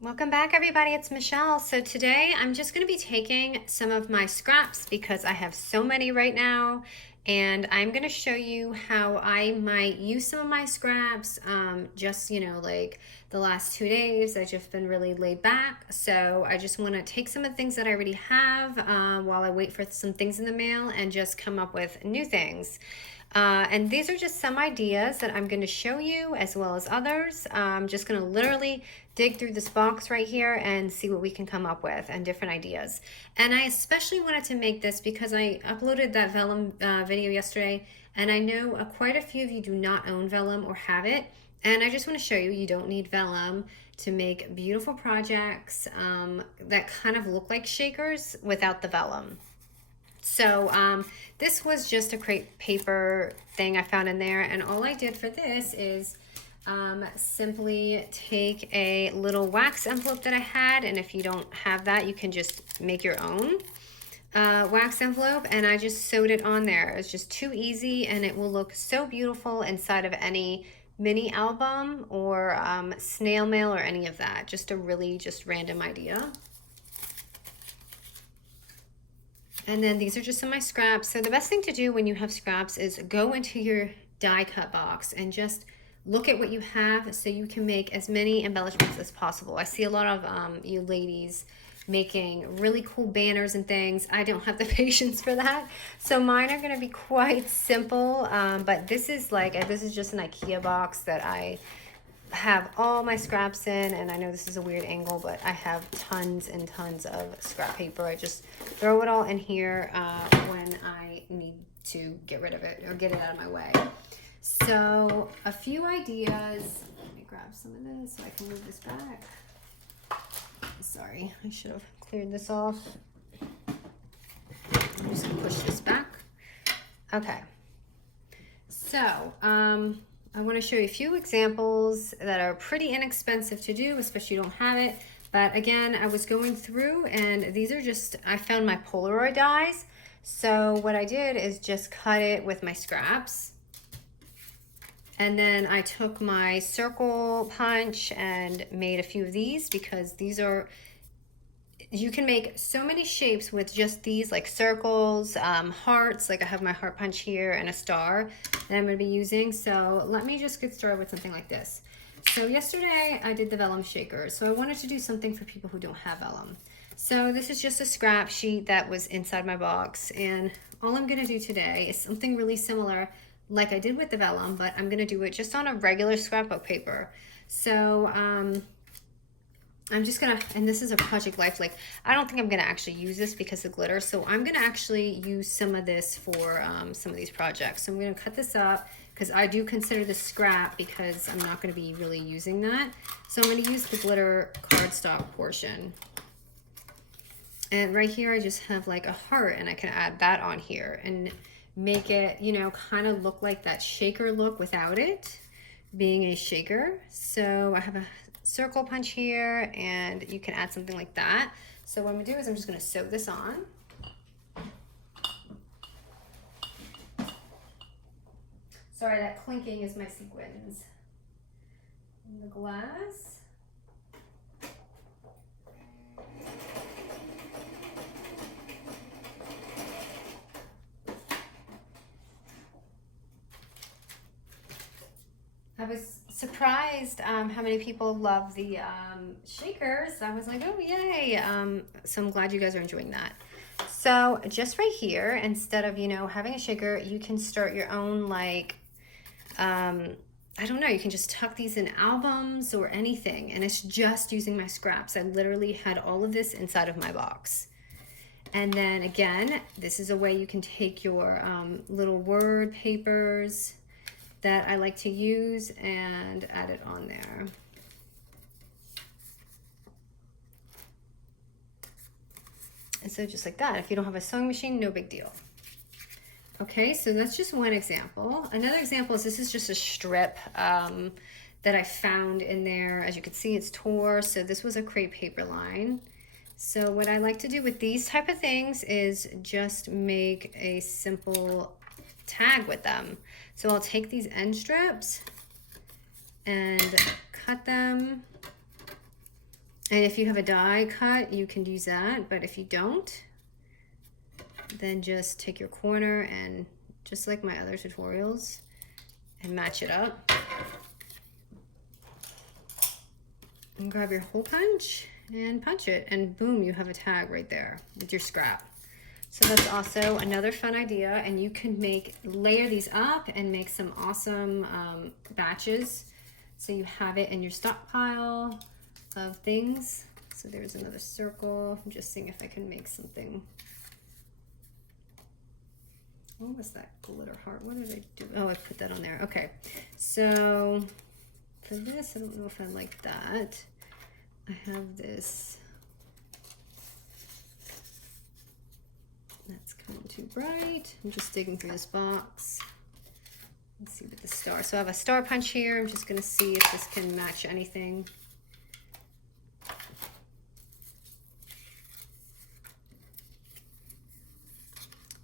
Welcome back, everybody. It's Michelle. So today I'm just going to be taking some of my scraps because I have so many right now, and I'm going to show you how I might use some of my scraps. Like the last 2 days, I've just been really laid back. So I just want to take some of the things that I already have while I wait for some things in the mail and just come up with new things. And these are just some ideas that I'm going to show you as well as others. I'm just going to literally dig through this box right here and see what we can come up with and different ideas. And I especially wanted to make this because I uploaded that vellum video yesterday, and I know quite a few of you do not own vellum or have it. And I just want to show you don't need vellum to make beautiful projects that kind of look like shakers without the vellum. So this was just a crepe paper thing I found in there, and all I did for this is simply take a little wax envelope that I had, and if you don't have that, you can just make your own wax envelope, and I just sewed it on there. It's just too easy, and it will look so beautiful inside of any mini album or snail mail or any of that. Just a really just random idea. And then these are just some of my scraps. So the best thing to do when you have scraps is go into your die cut box and just look at what you have so you can make as many embellishments as possible. I see a lot of you ladies making really cool banners and things. I don't have the patience for that. So mine are gonna be quite simple, but this is just an IKEA box that I have all my scraps in, and I know this is a weird angle, but I have tons and tons of scrap paper. I just throw it all in here when I need to get rid of it or get it out of my way. So a few ideas. Let me grab some of this so I can move this back. Sorry, I should have cleared this off. I'm just gonna push this back. Okay, so I want to show you a few examples that are pretty inexpensive to do, especially if you don't have it. But again, I was going through, and these are just, I found my Polaroid dies. So what I did is just cut it with my scraps. And then I took my circle punch and made a few of these because these are, you can make so many shapes with just these, like circles, hearts, like I have my heart punch here and a star that I'm going to be using. So let me just get started with something like this. So yesterday I did the vellum shaker, so I wanted to do something for people who don't have vellum. So this is just a scrap sheet that was inside my box, and all I'm going to do today is something really similar like I did with the vellum, but I'm going to do it just on a regular scrapbook paper. So I'm just gonna, and this is a Project Life, like I don't think I'm gonna actually use this because of glitter, so I'm gonna actually use some of this for some of these projects. So I'm gonna cut this up because I do consider this scrap because I'm not gonna be really using that. So I'm gonna use the glitter cardstock portion. And right here I just have like a heart, and I can add that on here and make it, you know, kind of look like that shaker look without it being a shaker. So I have a circle punch here, and you can add something like that. So what I'm gonna do is I'm just gonna sew this on. Sorry, that clinking is my sequins. And the glass. I was surprised how many people love the shakers. I was like, oh, yay. So I'm glad you guys are enjoying that. So just right here, instead of, you know, having a shaker, you can start your own, like, I don't know, you can just tuck these in albums or anything. And it's just using my scraps. I literally had all of this inside of my box. And then again, this is a way you can take your little word papers that I like to use and add it on there. And so just like that, if you don't have a sewing machine, no big deal. Okay, so that's just one example. Another example is this is just a strip that I found in there. As you can see, it's tore, so this was a crepe paper line. So what I like to do with these type of things is just make a simple tag with them. So I'll take these end strips and cut them And if you have a die cut, you can use that, but if you don't, then just take your corner and just like my other tutorials and match it up. And grab your hole punch and punch it, and boom, you have a tag right there with your scrap. So that's also another fun idea, and you can layer these up and make some awesome batches. So you have it in your stockpile of things. So there's another circle. I'm just seeing if I can make something. What was that glitter heart? What did I do? Oh, I put that on there. Okay, so for this, I don't know if I like that. I have this. That's kind of too bright. I'm just digging through this box. Let's see with the star. So I have a star punch here. I'm just gonna see if this can match anything.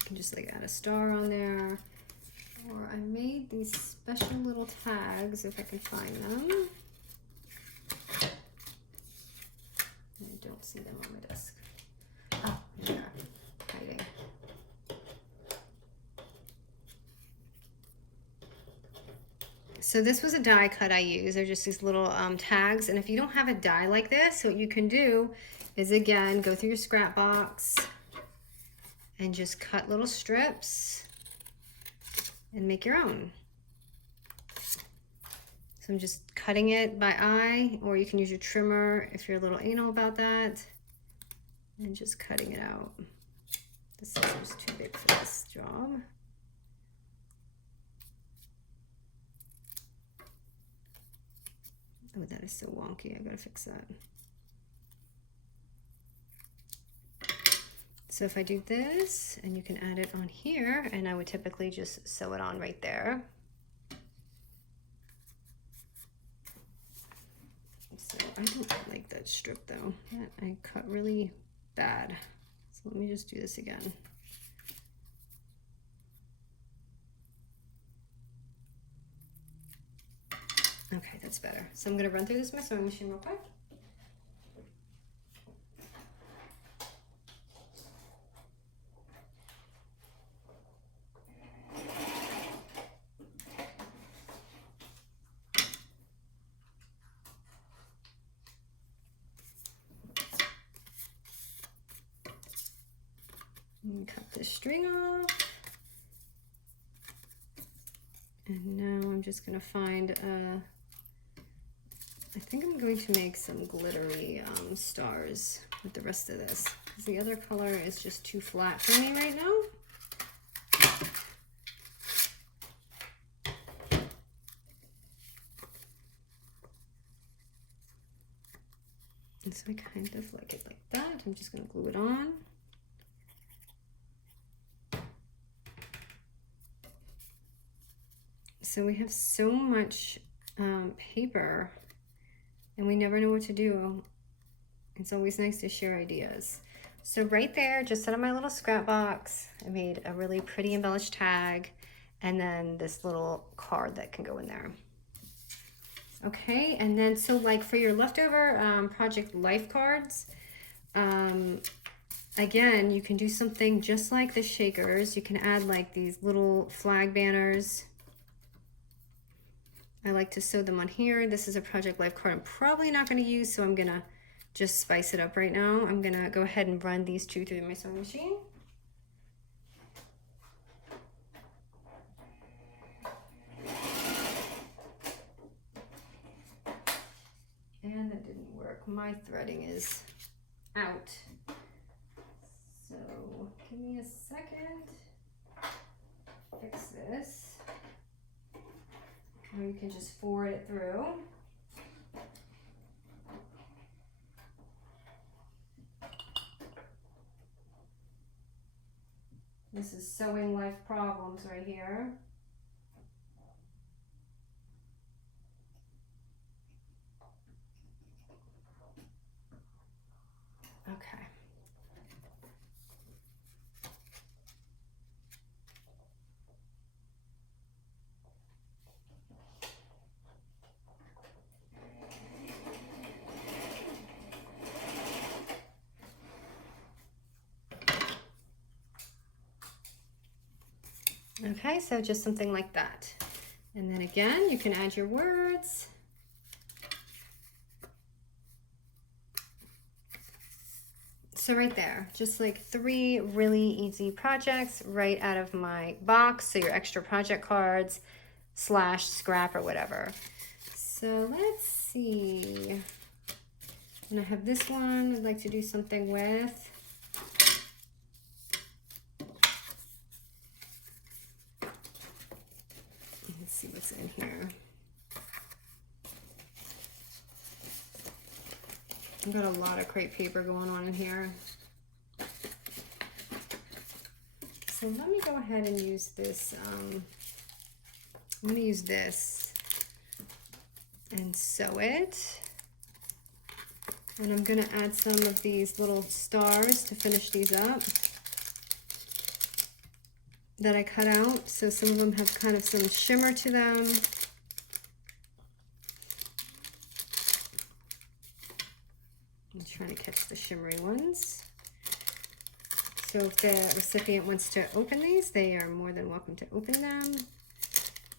You can just like add a star on there. Or I made these special little tags, if I can find them. I don't see them on my desk. Oh, there they are. Hiding. So this was a die cut I used. They're just these little tags. And if you don't have a die like this, what you can do is, again, go through your scrap box and just cut little strips and make your own. So I'm just cutting it by eye, or you can use your trimmer if you're a little anal about that, and just cutting it out. The scissor's too big for this job. Oh, that is so wonky. I gotta fix that. So if I do this, and you can add it on here, and I would typically just sew it on right there. So I don't like that strip though. That I cut really bad. So let me just do this again. Okay, that's better. So I'm gonna run through this in my sewing machine real quick. And cut this string off. And now I'm just gonna find I think I'm going to make some glittery stars with the rest of this, because the other color is just too flat for me right now. And so I kind of like it like that. I'm just gonna glue it on. So we have so much paper, and we never know what to do. It's always nice to share ideas. So right there, just out of my little scrap box, I made a really pretty embellished tag, and then this little card that can go in there. Okay, and then so like for your leftover project life cards, again, you can do something just like the shakers. You can add like these little flag banners. I like to sew them on here. This is a project life card I'm probably not going to use, so I'm going to just spice it up right now. I'm going to go ahead and run these two through my sewing machine. And that didn't work. My threading is out. So give me a second. Fix this. Or you can just forward it through. This is sewing life problems right here. Okay. Okay, so just something like that. And then again, you can add your words. So right there, just like 3 really easy projects right out of my box. So your extra project cards / scrap or whatever. So let's see. And I have this one I'd like to do something with. Let's see what's in here. I've got a lot of crepe paper going on in here. So let me go ahead and use this. I'm going to use this and sew it. And I'm going to add some of these little stars to finish these up that I cut out. So some of them have kind of some shimmer to them. I'm trying to catch the shimmery ones. So if the recipient wants to open these, they are more than welcome to open them.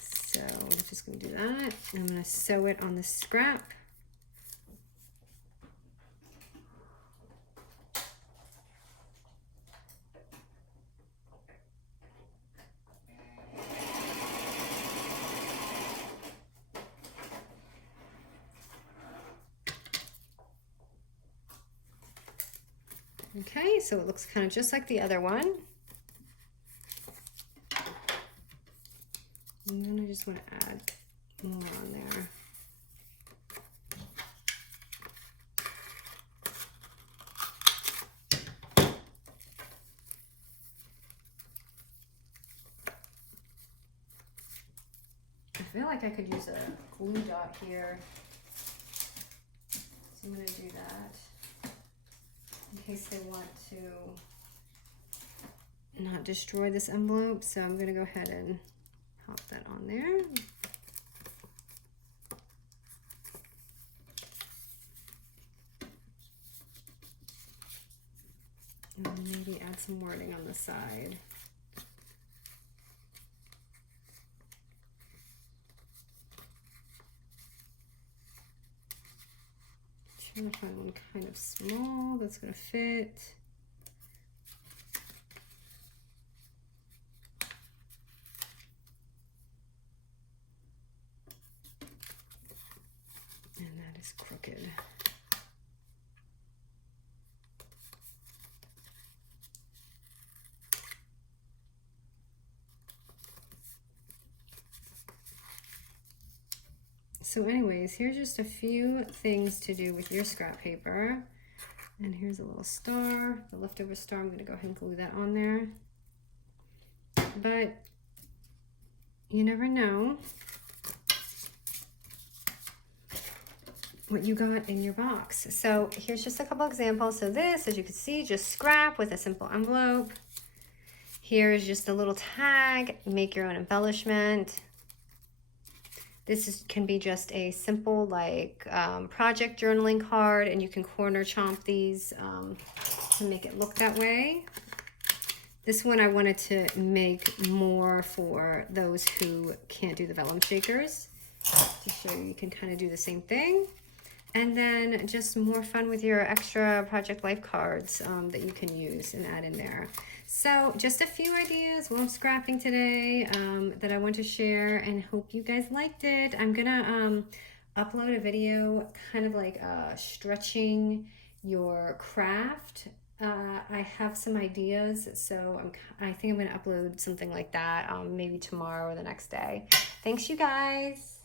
So I'm just going to do that. I'm going to sew it on the scrap. Okay, so it looks kind of just like the other one. And then I just want to add more on there. I feel like I could use a glue dot here. So I'm going to do that in case they want to not destroy this envelope. So I'm going to go ahead and pop that on there. And maybe add some wording on the side. Trying to find one kind of small that's going to fit. And that is crooked. So anyways, here's just a few things to do with your scrap paper. And here's a little star, the leftover star. I'm going to go ahead and glue that on there. But you never know what you got in your box. So here's just a couple examples. So this, as you can see, just scrap with a simple envelope. Here's just a little tag, make your own embellishment. This can be just a simple project journaling card, and you can corner chomp these to make it look that way. This one I wanted to make more for those who can't do the vellum shakers, to show you can kind of do the same thing. And then just more fun with your extra project life cards that you can use and add in there. So just a few ideas while I'm scrapping today that I want to share, and hope you guys liked it. I'm gonna upload a video kind of like stretching your craft. I have some ideas, so I think I'm gonna upload something like that maybe tomorrow or the next day. Thanks, you guys.